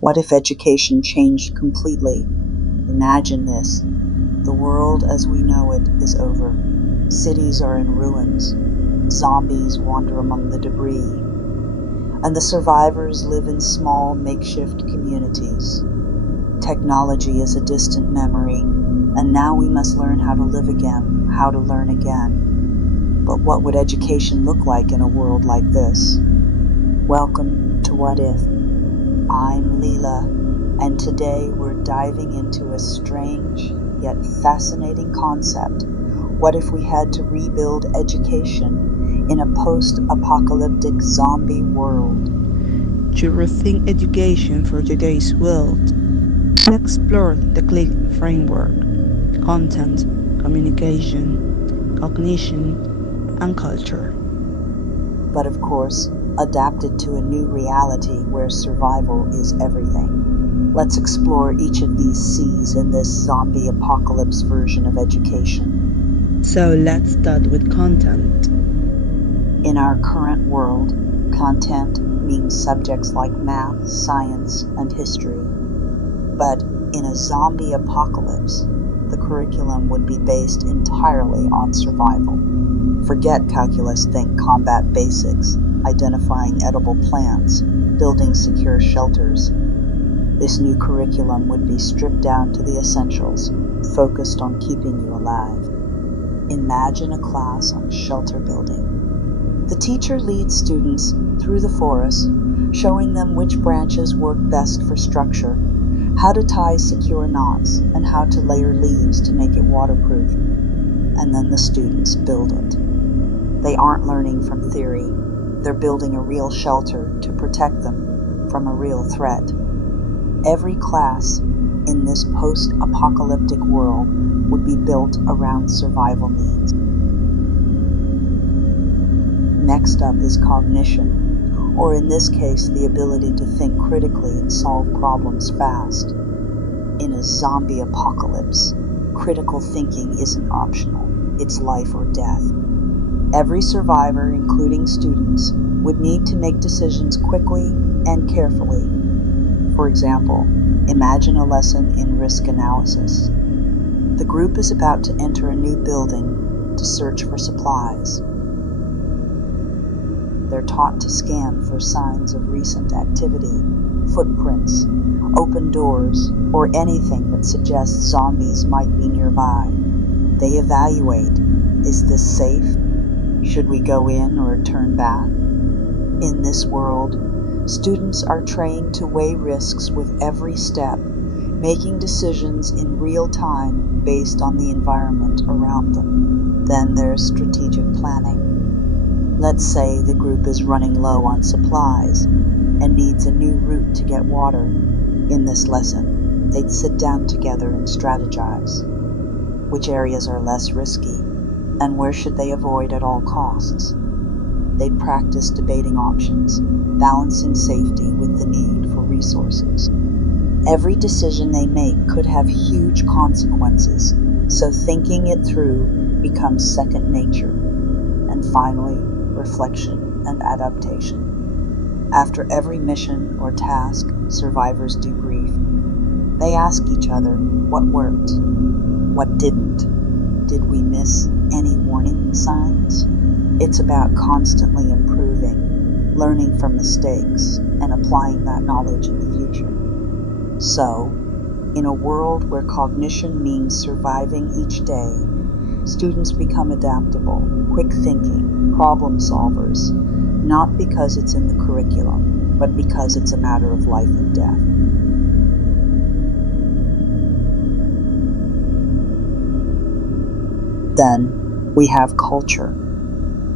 What if education changed completely? Imagine this. The world as we know it is over. Cities are in ruins. Zombies wander among the debris. And the survivors live in small, makeshift communities. Technology is a distant memory, and now we must learn how to live again, how to learn again. But what would education look like in a world like this? Welcome to What If. I'm Leela, and today we're diving into a strange yet fascinating concept. What if we had to rebuild education in a post-apocalyptic zombie world? To rethink education for today's world, and explore the CLICK framework: content, communication, cognition, and culture. But of course, adapted to a new reality where survival is everything. Let's explore each of these C's in this zombie apocalypse version of education. So let's start with content. In our current world, content means subjects like math, science, and history. But in a zombie apocalypse, the curriculum would be based entirely on survival. Forget calculus, think combat basics, identifying edible plants, building secure shelters. This new curriculum would be stripped down to the essentials, focused on keeping you alive. Imagine a class on shelter building. The teacher leads students through the forest, showing them which branches work best for structure, how to tie secure knots, and how to layer leaves to make it waterproof. And then the students build it. They aren't learning from theory. They're building a real shelter to protect them from a real threat. Every class in this post-apocalyptic world would be built around survival needs. Next up is cognition, or in this case, the ability to think critically and solve problems fast. In a zombie apocalypse, critical thinking isn't optional. It's life or death. Every survivor, including students, would need to make decisions quickly and carefully. For example, imagine a lesson in risk analysis. The group is about to enter a new building to search for supplies. They're taught to scan for signs of recent activity, footprints, open doors, or anything that suggests zombies might be nearby. They evaluate, is this safe? Should we go in or turn back? In this world, students are trained to weigh risks with every step, making decisions in real time based on the environment around them. Then there's strategic planning. Let's say the group is running low on supplies and needs a new route to get water. In this lesson, they'd sit down together and strategize. Which areas are less risky, and where should they avoid at all costs? They'd practice debating options, balancing safety with the need for resources. Every decision they make could have huge consequences, so thinking it through becomes second nature. And finally, reflection and adaptation. After every mission or task, survivors debrief. They ask each other what worked, what didn't. Did we miss any warning signs? It's about constantly improving, learning from mistakes, and applying that knowledge in the future. So, in a world where cognition means surviving each day, students become adaptable, quick thinking, problem solvers, not because it's in the curriculum, but because it's a matter of life and death. Then we have culture.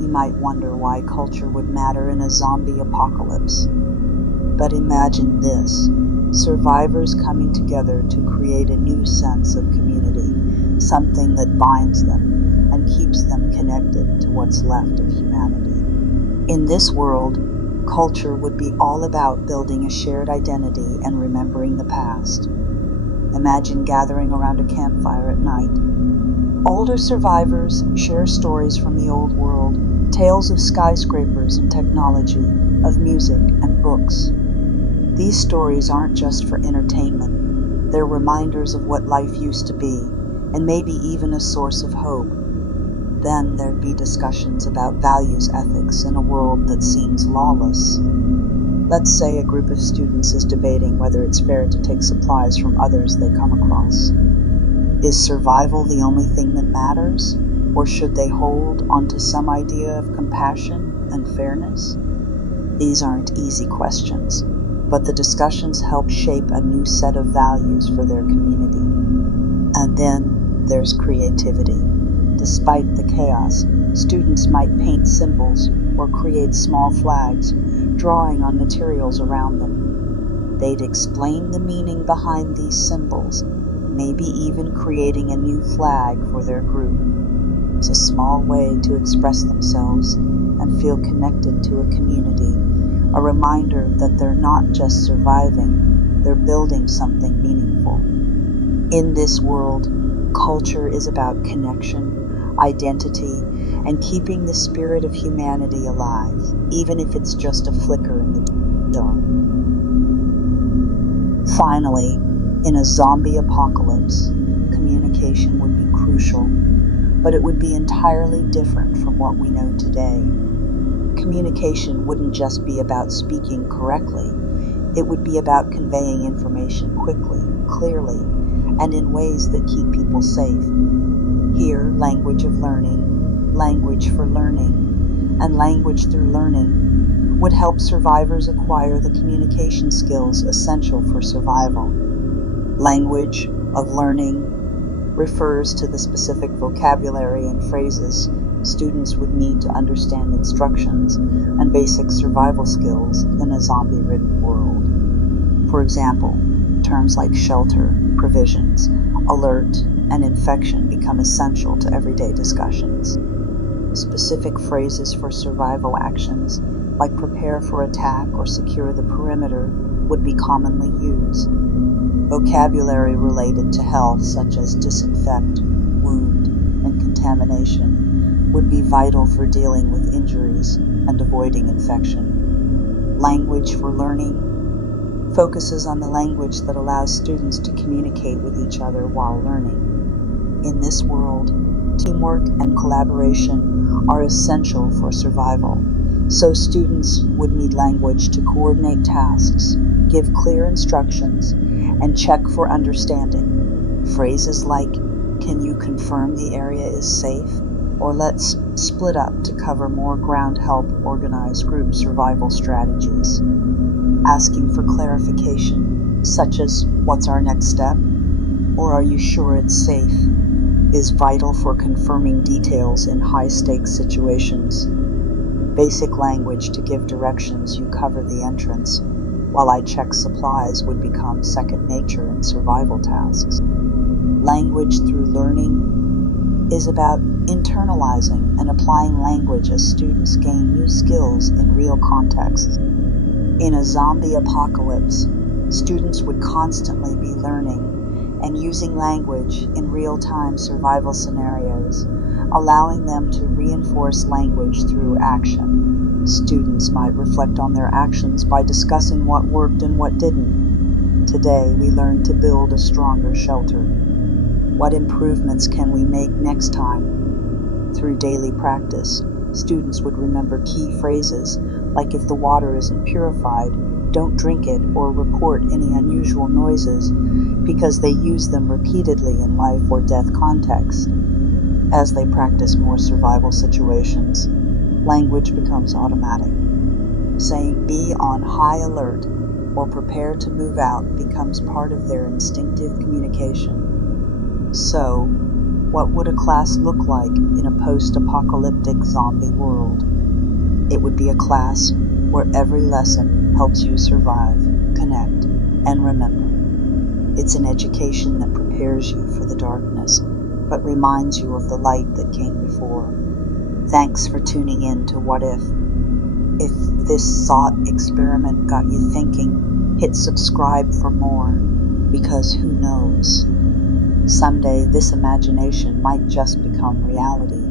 You might wonder why culture would matter in a zombie apocalypse. But imagine this: survivors coming together to create a new sense of community, something that binds them and keeps them connected to what's left of humanity. In this world, culture would be all about building a shared identity and remembering the past. Imagine gathering around a campfire at night. Older survivors share stories from the old world, tales of skyscrapers and technology, of music and books. These stories aren't just for entertainment. They're reminders of what life used to be, and maybe even a source of hope. Then there'd be discussions about values ethics in a world that seems lawless. Let's say a group of students is debating whether it's fair to take supplies from others they come across. Is survival the only thing that matters, or should they hold onto some idea of compassion and fairness? These aren't easy questions, but the discussions help shape a new set of values for their community. And then there's creativity. Despite the chaos, students might paint symbols or create small flags, drawing on materials around them. They'd explain the meaning behind these symbols, maybe even creating a new flag for their group. It's a small way to express themselves and feel connected to a community, a reminder that they're not just surviving, they're building something meaningful. In this world, culture is about connection, identity, and keeping the spirit of humanity alive, even if it's just a flicker in the dark. Finally, in a zombie apocalypse, communication would be crucial, but it would be entirely different from what we know today. Communication wouldn't just be about speaking correctly, it would be about conveying information quickly, clearly, and in ways that keep people safe. Here, language of learning, language for learning, and language through learning would help survivors acquire the communication skills essential for survival. Language of learning refers to the specific vocabulary and phrases students would need to understand instructions and basic survival skills in a zombie-ridden world. For example, terms like shelter, provisions, alert, and infection become essential to everyday discussions. Specific phrases for survival actions, like prepare for attack or secure the perimeter, would be commonly used. Vocabulary related to health, such as disinfect, wound, and contamination, would be vital for dealing with injuries and avoiding infection. Language for learning focuses on the language that allows students to communicate with each other while learning. In this world, teamwork and collaboration are essential for survival, so students would need language to coordinate tasks, give clear instructions, and check for understanding. Phrases like, "Can you confirm the area is safe?" or "Let's split up to cover more ground help organize group survival strategies." Asking for clarification, such as, "What's our next step?" or "Are you sure it's safe?" is vital for confirming details in high-stakes situations. Basic language to give directions: "You cover the entrance," while "I check supplies" would become second nature in survival tasks. Language through learning is about internalizing and applying language as students gain new skills in real contexts. In a zombie apocalypse, students would constantly be learning and using language in real-time survival scenarios, allowing them to reinforce language through action. Students might reflect on their actions by discussing what worked and what didn't. Today, we learn to build a stronger shelter. What improvements can we make next time? Through daily practice, students would remember key phrases like, "If the water isn't purified, don't drink it," or report any unusual noises, because they use them repeatedly in life or death contexts. As they practice more survival situations, language becomes automatic. Saying "be on high alert" or "prepare to move out" becomes part of their instinctive communication. So, what would a class look like in a post-apocalyptic zombie world? It would be a class where every lesson helps you survive, connect, and remember. It's an education that prepares you for the darkness, but reminds you of the light that came before. Thanks for tuning in to What If. If this thought experiment got you thinking, hit subscribe for more, because who knows? Someday this imagination might just become reality.